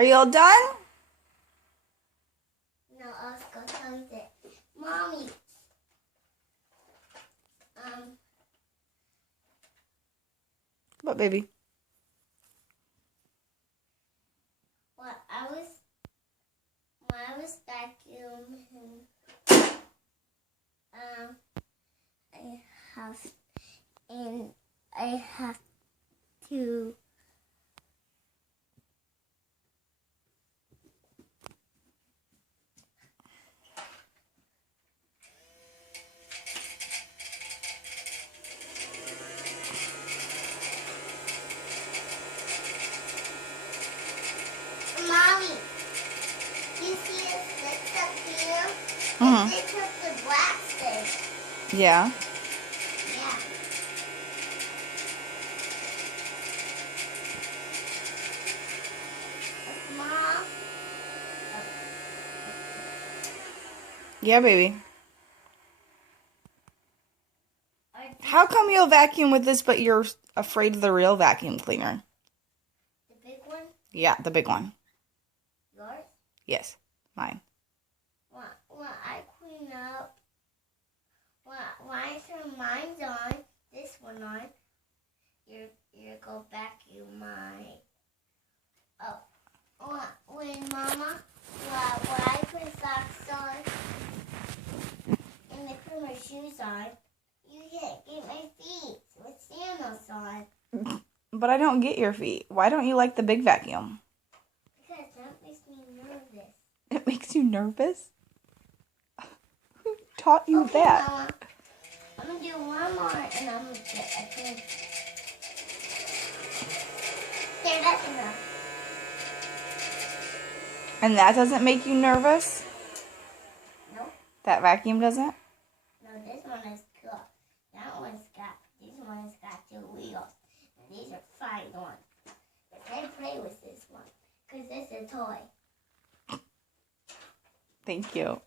Are you all done? No, I was going to tell you that. Mommy. What, baby? When I was vacuuming, I have to. Mommy, you see the sticks up here? Mm-hmm. They took the black sticks. Yeah. Yeah. Mom. Yeah, baby. How come you'll vacuum with this, but you're afraid of the real vacuum cleaner? The big one? Yeah, the big one. Yours? Yes, mine. When I clean up, when I turn mine on, this one on, you go vacuum mine. Oh, when Mama, when I put socks on and I put my shoes on, you can't get my feet with sandals on. But I don't get your feet. Why don't you like the big vacuum? Because that makes me nervous. It makes you nervous? Who taught you that? Mama, I'm going to do one more and I'm going to get a drink. There, that's enough. And that doesn't make you nervous? No. That vacuum doesn't? No, this one is cool. This one's got 2 wheels. And these are fine ones. But I play with this one. Because it's a toy. Thank you.